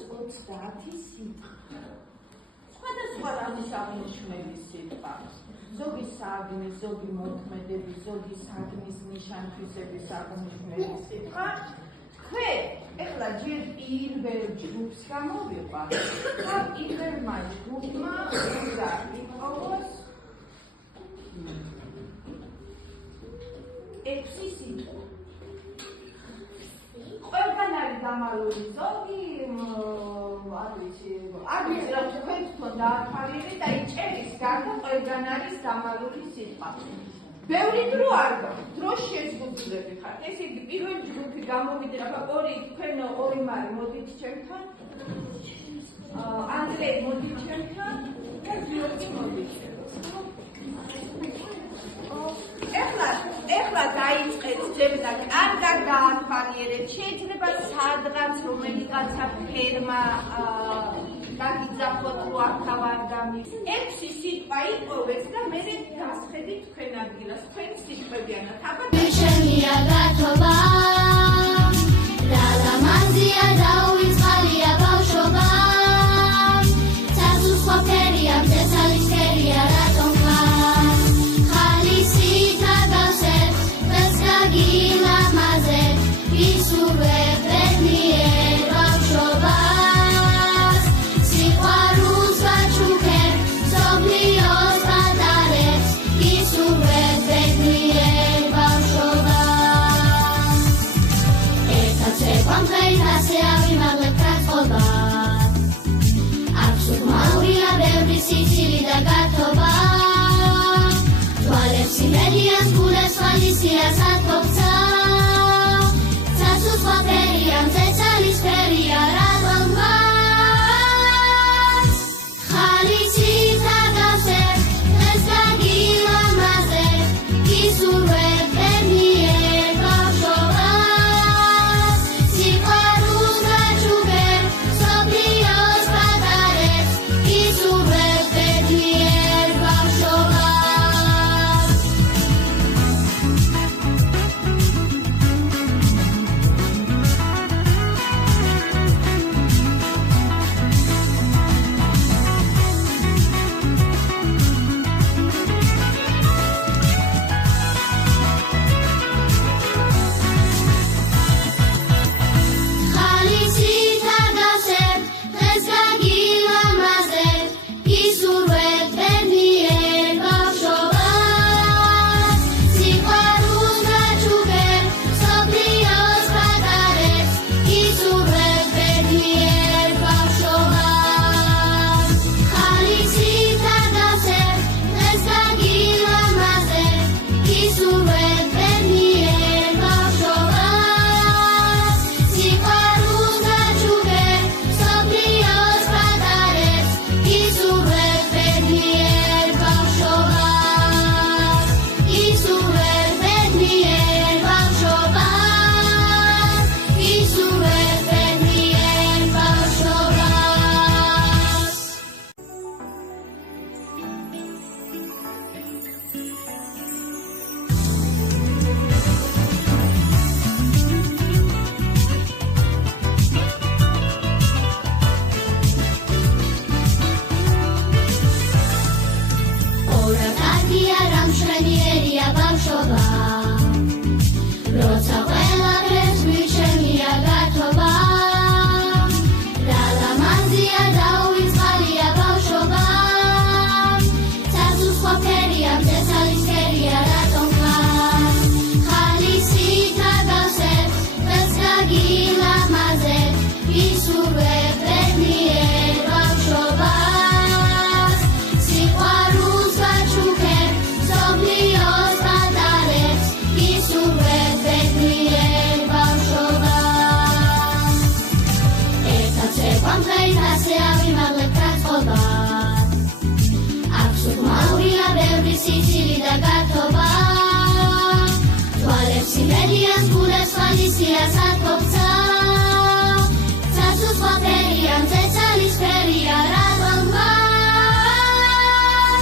230 სიტყვა. სხვადასხვა რამის აღნიშნული სიტყვა. ზოგი საგნის, ზოგი მოქმედების, ზოგი საგნის ნიშან-თვისების აღნიშნული სიტყვა. თქვენ ეხლა ჯერ პირველ ჯგუფს გამოვიყვა და პირველმა ჯგუფმა უნდა იპოვოს 6 სიტყვა. ყველგან არის დამალული ზოგი, არ ვიცი რა თქვენ თვითონ დაათვალიერეთ და იჭერის გარდა ყველგან არის დამალული სიტყვა. ბევრი დრო არ გაქვს, დრო შეზღუდულები ხართ. ესე იგი პირველ ჯგუფი გამოვიდა, თქვენ ორი მარი მოდით ჩემთან. ანდრეი მოდით ჩემთან და გიორგი მოდით ჩემთან. ეხლა დაიწყეთ ძებნა, კარგად გაათვალიერეთ. შეიძლება სადღაც რომელიღაცა ფერმა დაგიძახოთ, რომ აქავარ დამის. 6 სიტყვა იპოვეთ და მე გასხედით თქვენ ადგილას. თქვენ სიტყვებიანად. აბა შენია გათობა, რა ლამაზია დაუვიწყალია ბავშვობა. ცაცუს ყოფერია, მზესალის ფერია, რატომ ხარ? ხალისით აგავსებ, დღეს გაგილამაზებ, ისურვებ ბედნიერ ბავშვობას. სიყვარულს გაჩუქებ, მსოფლიოს პატარებს, ისურვებ ბედნიერ ბავშვობას. ერთად წეკვამ დღეით ასე ავიმაღლებ გაწყობა. აქვს უკმაურია ბევრი სიცილი და გართობა. თვალებს იმედიას, გულებს ხალისიას ათქობცა. ცაცუს ყოფერია, მზეცალის ფერია, რატომ ხარ? ხალისით აგავსებ, დღეს გაგილამაზებ, ისურვებ ბედნიერ ბავშვობას. სიყვარულს გაჩუქებ, მსოფლიოს პატარებს, ისურვებ ბედნიერ ბავშვობას. ხალისით აგავსებ, დღეს გაგილამაზებ, ისურვებ ბედნიერ ბავშვობას. სიყვარულს გაჩუქებ, მსოფლიოს პატარებს, ისურვებ ბედნიერ ბავშვობას. ხალისით აგავსებ, დღეს გაგილამაზებ, ისურვებ ბედნიერ ბავშვობას. სიყვარულს გაჩუქებ, მსოფლიოს პატარებს, ისურვებ ბედნიერ ბავშვობას. ისურვებ ბედნიერ ბავშვობას. ისურვებ ბედნიერ ბავშვობას. ორა კარგია, რა მშვენიერია ბავშვობა. როცა ყველაფერს გვიჩვენია გათობა. რა ლამაზია დაუვიწყალია ბავშვობა. ცაცუს ყოფერია, მზესალის ფერია, რატომ ხარ? ხალისით აგავსებ, დღეს გაგილამაზებ, ისურვებ ბედნიერ ბავშვობას. სიყვარულს გაჩუქებ, მსოფლიოს პატარებს, ისურვებ ბედნიერ ბავშვობას. ერთად წეკვამ დღეით ასე ავიმაღლებ გაწყობა. აქვს უკმაურია ბევრი სიცილი და გართობა. თვალებს იმედიას, გულებს ხალისიას ათქობცა. ცაცუს ყოფერია, მზეცალის ფერია, რატომ ხარ?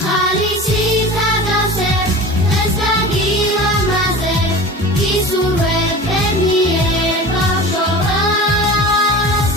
ხალისით აგავსებ, დღეს გაგილამაზებ, ისურვებ ბედნიერ ბავშვობას.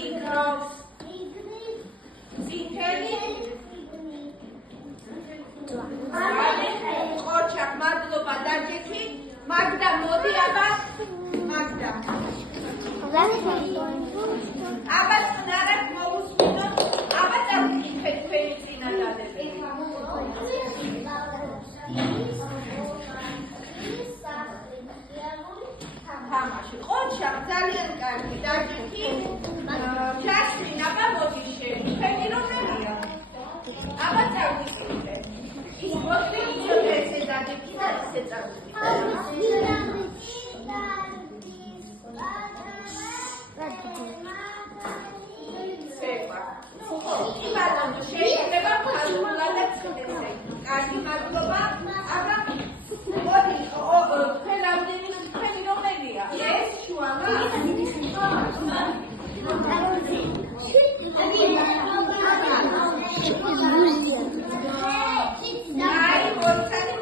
იგროს, წითელი, ყოჩა, მადლობა დაჯექი, მაგდა მოდი აბა, მაგდა. აბა წნარად მოусმინო, აბა წავიკითხეთ თქვენი წინადადები. თამაში. ყოჩა ძალიან კარგი დაჯექი. ჯაშმინ აბა მოდი შენ. თქვენი რომელია? აბა წავიკითხეთ. ის მოდი ისე ესე დაჯექი და ესე წავიკითხეთ. შეიძლება ფარულად წინდე. კარგი მადლობა. აბა მოდი ხელამდენი თქვენი რომელია? ეს შუანა? აი მოწანი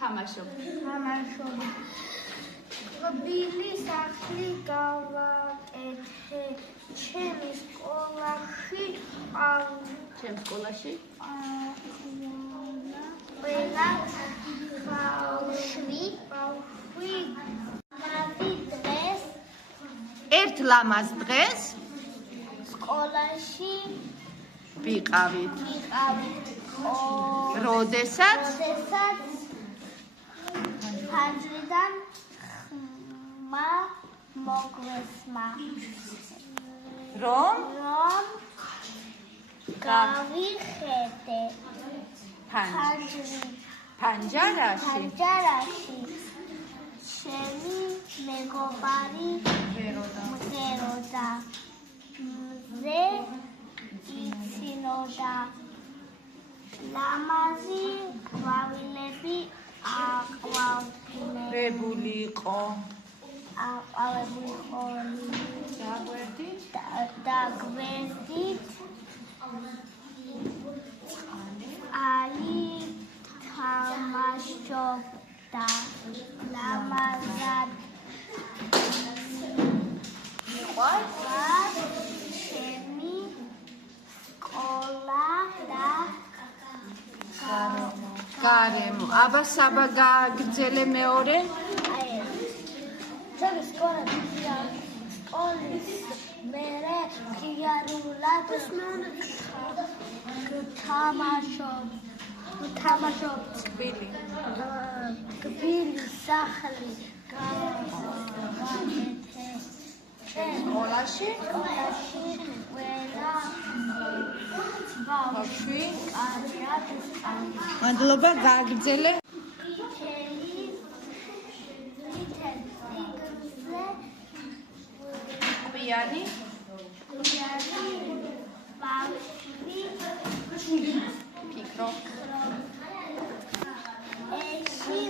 თამაშობ. ბილი სახლი გავაკეთე ჩემი სკოლაში. ჩემ სკოლაში? ყველა ბავშვი დღეს ერთ ლამაზ დღეს სკოლაში ვიყავით. როდესაც ფანჯრიდან ხმა მოგვესმა რომ გავიხედე ფანჯარაში ჩემი მეგობარი მღეროდა მზე იცინოდა ლამაზი ყვავილები აყვავებული იყო დაგვერდით ალი თამაშობდა ლამაზად ჩემი სკოლა და გარემო. აბა საბა გააგრძელე მეორე. ჩემი სკოლა სკოლის მერე ღიარულად თამაშობ კბილი სახლი გავაკეთე სკოლაში ყველა ბავშვი კარგად მადლობა გააგრძელე. ყვიანი ბავშვი ფიქრობ ეში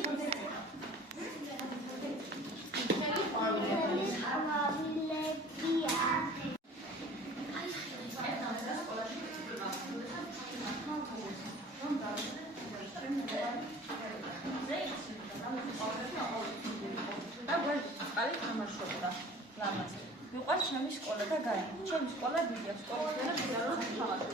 მიყვარს ჩემი სკოლა და გაიგე ჩემი სკოლა დიდია სკოლის მერე ვიდეო თამაშობ